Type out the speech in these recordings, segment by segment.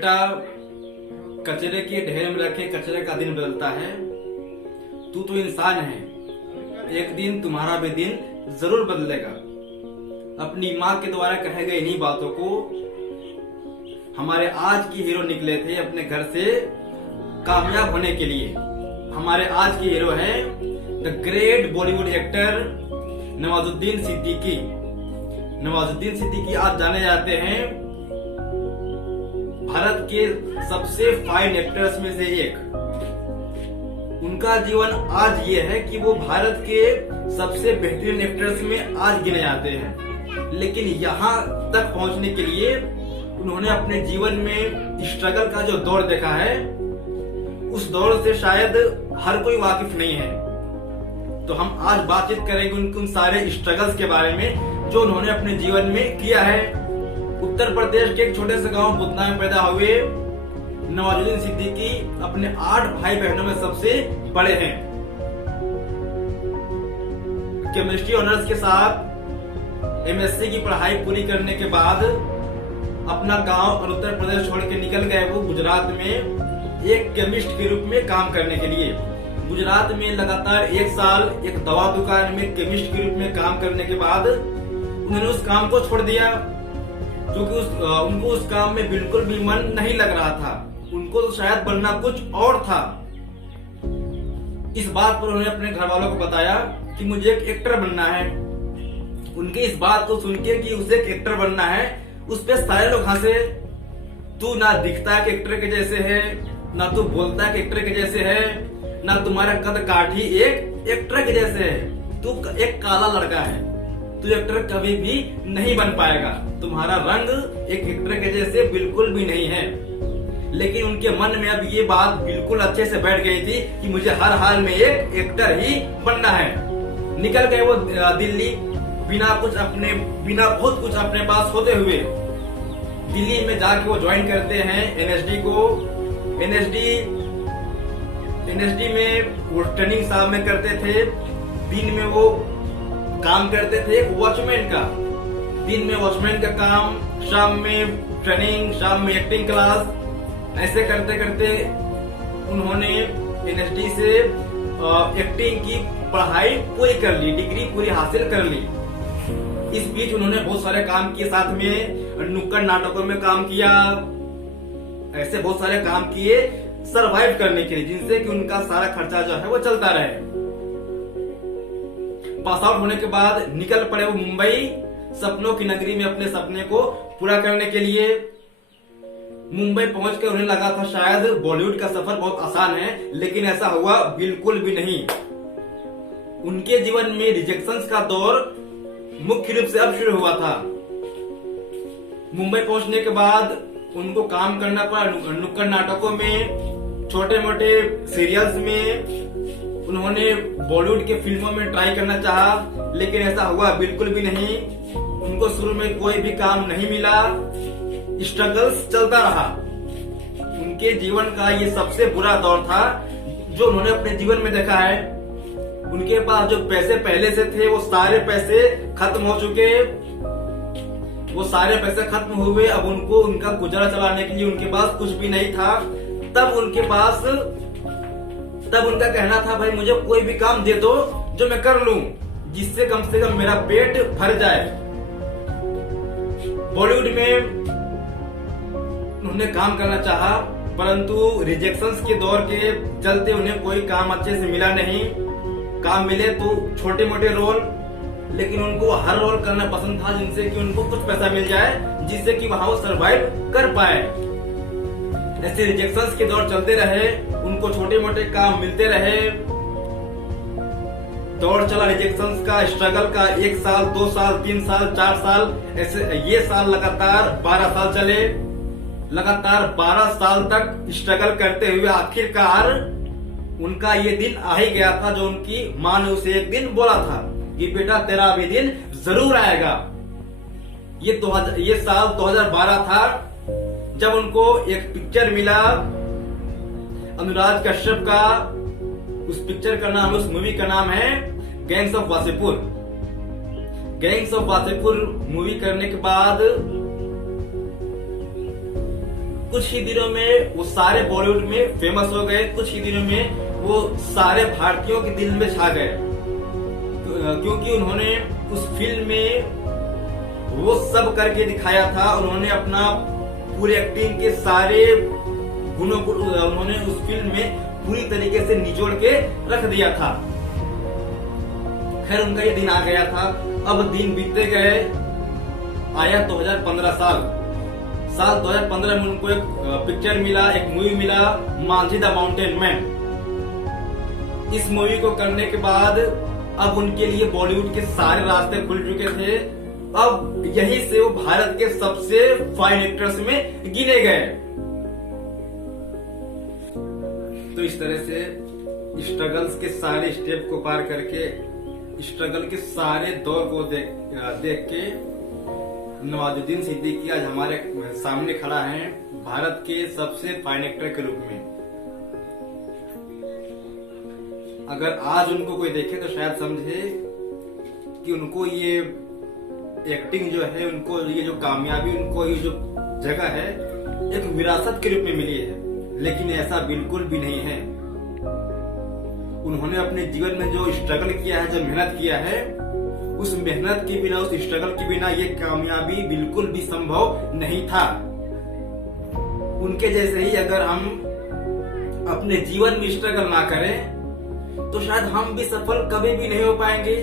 बेटा, कचरे के ढेर में रखे कचरे का दिन बदलता है। तू तो इंसान है, एक दिन तुम्हारा भी दिन जरूर बदलेगा। अपनी माँ के द्वारा कहे गए इन्हीं बातों को हमारे आज की हीरो निकले थे अपने घर से कामयाब होने के लिए। हमारे आज के हीरो हैं the great Bollywood actor Nawazuddin Siddiqui. Nawazuddin Siddiqui आज जाने जाते हैं भारत के सबसे फाइन एक्टर्स में से एक। उनका जीवन आज ये है कि वो भारत के सबसे बेहतरीन एक्टर्स में आज गिने जाते हैं। लेकिन यहाँ तक पहुंचने के लिए उन्होंने अपने जीवन में स्ट्रगल का जो दौर देखा है, उस दौर से शायद हर कोई वाकिफ नहीं है। तो हम आज बातचीत करेंगे उन सारे स्ट्रगल्स के बारे में जो उन्होंने अपने जीवन में किया है। उत्तर प्रदेश के एक छोटे से गांव बुतना में पैदा हुए नवाजुद्दीन सिद्दीकी अपने 8 भाई बहनों में सबसे बड़े हैं। केमिस्ट्री ऑनर्स के साथ एमएससी की पढ़ाई पूरी करने के बाद अपना गांव और उत्तर प्रदेश छोड़ के निकल गए वो गुजरात में एक केमिस्ट के रूप में काम करने के लिए। गुजरात में लगातार 1 साल एक दवा दुकान में केमिस्ट के रूप में काम करने के बाद उन्होंने उस काम को छोड़ दिया, क्योंकि उनको उस काम में बिल्कुल भी मन नहीं लग रहा था। उनको तो शायद बनना कुछ और था। इस बात पर उन्होंने अपने घर वालों को बताया कि मुझे एक एक्टर बनना है। उनके इस बात को सुन के कि उसे एक एक्टर बनना है, उस पे सारे लोग हंसे। तू ना दिखता है कि एक्टर के जैसे है, ना तू बोलता है कि एक्टर के जैसे है, ना तुम्हारा कद काठी एक एक्टर के जैसे है। तू एक काला लड़का है, तू एक्टर कभी भी नहीं बन पाएगा। तुम्हारा रंग एक एक्टर के जैसे बिल्कुल भी नहीं है। लेकिन उनके मन में अब ये बात बिल्कुल अच्छे से बैठ गई थी कि मुझे हर हाल में एक एक्टर ही बनना है। निकल गए वो दिल्ली बिना बहुत कुछ अपने पास होते हुए। दिल्ली में जाके वो ज्वाइन करते हैं एनएसडी को। एनएसडी में वो ट्रेनिंग शाम में करते थे, दिन में वो काम करते थे वॉचमैन का। दिन में वॉचमैन का काम, शाम में ट्रेनिंग, शाम में एक्टिंग क्लास। ऐसे करते करते उन्होंने एनएसडी से एक्टिंग की पढ़ाई पूरी कर ली, डिग्री पूरी हासिल कर ली। इस बीच उन्होंने बहुत सारे काम किए, साथ में नुक्कड़ नाटकों में काम किया। ऐसे बहुत सारे काम किए सरवाइव करने के लिए, जिनसे कि उनका सारा खर्चा जो है वो चलता रहे। पास आउट होने के बाद निकल पड़े वो मुंबई, सपनों की नगरी में अपने सपने को पूरा करने के लिए। मुंबई पहुंचकर उन्हें लगा था शायद बॉलीवुड का सफर बहुत आसान है, लेकिन ऐसा हुआ बिल्कुल भी नहीं। उनके जीवन में रिजेक्शंस का दौर मुख्य रूप से अब शुरू हुआ था। मुंबई पहुंचने के बाद उनको काम करना पड़ा नुक्कड़ नाटकों में, छोटे मोटे सीरियल्स में। उन्होंने बॉलीवुड के फिल्मों में ट्राई करना चाहा, लेकिन ऐसा हुआ बिल्कुल भी नहीं। उनको शुरू में कोई भी काम नहीं मिला, स्ट्रगल्स चलता रहा। उनके जीवन का ये सबसे बुरा दौर था जो उन्होंने अपने जीवन में देखा है। उनके पास जो पैसे पहले से थे वो सारे पैसे खत्म हो चुके। वो सारे पैसे खत्म हुए। अब उनको उनका गुजारा चलाने के लिए उनके पास कुछ भी नहीं था। तब उनका कहना था, भाई मुझे कोई भी काम दे दो जो मैं कर लूं, जिससे कम से कम मेरा पेट भर जाए। बॉलीवुड में उन्होंने काम करना चाहा, परंतु रिजेक्शंस के दौर के चलते उन्हें कोई काम अच्छे से मिला नहीं। काम मिले तो छोटे मोटे रोल, लेकिन उनको हर रोल करना पसंद था जिनसे कि उनको कुछ पैसा मिल जाए, जिससे कि वहां वो सरवाइव कर पाए। ऐसे रिजेक्शंस के दौर चलते रहे, उनको छोटे मोटे काम मिलते रहे। दौर चला रिजेक्शंस का, स्ट्रगल का। 1 साल, 2 साल, 3 साल, 4 साल, ऐसे ये साल लगातार 12 साल चले। लगातार 12 साल तक स्ट्रगल करते हुए आखिरकार उनका ये दिन आ ही गया था जो उनकी माँ ने उसे एक दिन बोला था कि बेटा तेरा भी दिन जरूर आएगा। ये साल 2012 था जब उनको एक पिक्चर मिला अनुराग कश्यप का। उस पिक्चर का नाम, उस मूवी का नाम है gangs of Wasseypur. Gangs of Wasseypur movie करने के बाद कुछ ही दिनों में वो सारे बॉलीवुड में फेमस हो गए, कुछ ही दिनों में वो सारे भारतीयों के दिल में छा गए, क्योंकि उन्होंने उस फिल्म में वो सब करके दिखाया था। उन्होंने अपना पूरी एक्टिंग के सारे गुणों को उन्होंने उस फिल्म में पूरी तरीके से निचोड़ के रख दिया था। खैर, उनका ये दिन आ गया था। अब दिन बीतते गए, आया 2015 साल 2015 में उनको एक पिक्चर मिला, एक मूवी मिला, मांझी द माउंटेन मैन। इस मूवी को करने के बाद अब उनके लिए बॉलीवुड के सारे रास्ते खुल चुके थे। अब यही से वो भारत के सबसे फाइन एक्टर्स में गिने गए। तो इस तरह से स्ट्रगल्स के सारे स्टेप को पार करके, स्ट्रगल के सारे दौर को देख के नवाजुद्दीन सिद्दीकी आज हमारे सामने खड़ा है भारत के सबसे फाइन एक्टर के रूप में। अगर आज उनको कोई देखे तो शायद समझे कि उनको ये एक्टिंग जो है, उनको ये जो कामयाबी, उनको ये जो जगह है, एक विरासत के रूप में मिली है। लेकिन ऐसा बिल्कुल भी नहीं है। उन्होंने अपने जीवन में जो स्ट्रगल किया है, जो मेहनत किया है, उस मेहनत के बिना, उस स्ट्रगल के बिना ये कामयाबी बिल्कुल भी संभव नहीं था। उनके जैसे ही अगर हम अपने जीवन में स्ट्रगल ना करें तो शायद हम भी सफल कभी भी नहीं हो पाएंगे।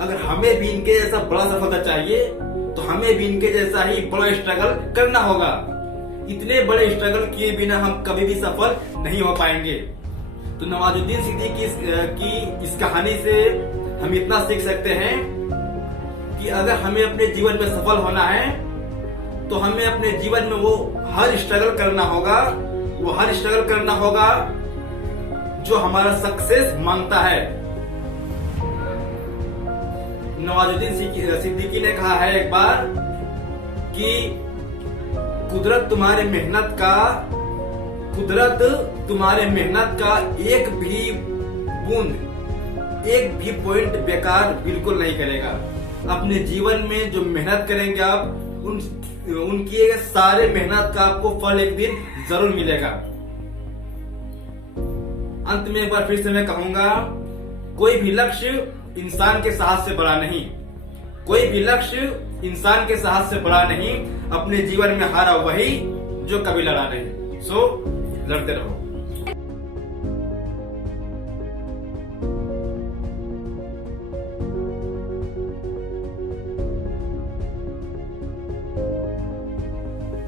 अगर हमें भी इनके जैसा बड़ा सफलता चाहिए तो हमें भी इनके जैसा ही बड़ा स्ट्रगल करना होगा। इतने बड़े स्ट्रगल किए बिना हम कभी भी सफल नहीं हो पाएंगे। तो नवाजुद्दीन सिद्दीकी की इस कहानी से हम इतना सीख सकते हैं कि अगर हमें अपने जीवन में सफल होना है तो हमें अपने जीवन में वो हर स्ट्रगल करना होगा, वो हर स्ट्रगल करना होगा जो हमारा सक्सेस मांगता है। नवाजुद्दीन सिद्दीकी ने कहा है एक बार कि कुदरत तुम्हारे मेहनत का एक भी बूंद, एक भी पॉइंट बेकार बिल्कुल नहीं करेगा। अपने जीवन में जो मेहनत करेंगे आप, उनकी सारे मेहनत का आपको फल एक दिन जरूर मिलेगा। अंत में एक बार फिर से मैं कहूंगा, कोई भी लक्ष्य इंसान के साहस से बड़ा नहीं, कोई भी लक्ष्य इंसान के साहस से बड़ा नहीं। अपने जीवन में हारा वही जो कभी लड़ा नहीं। सो लड़ते रहो।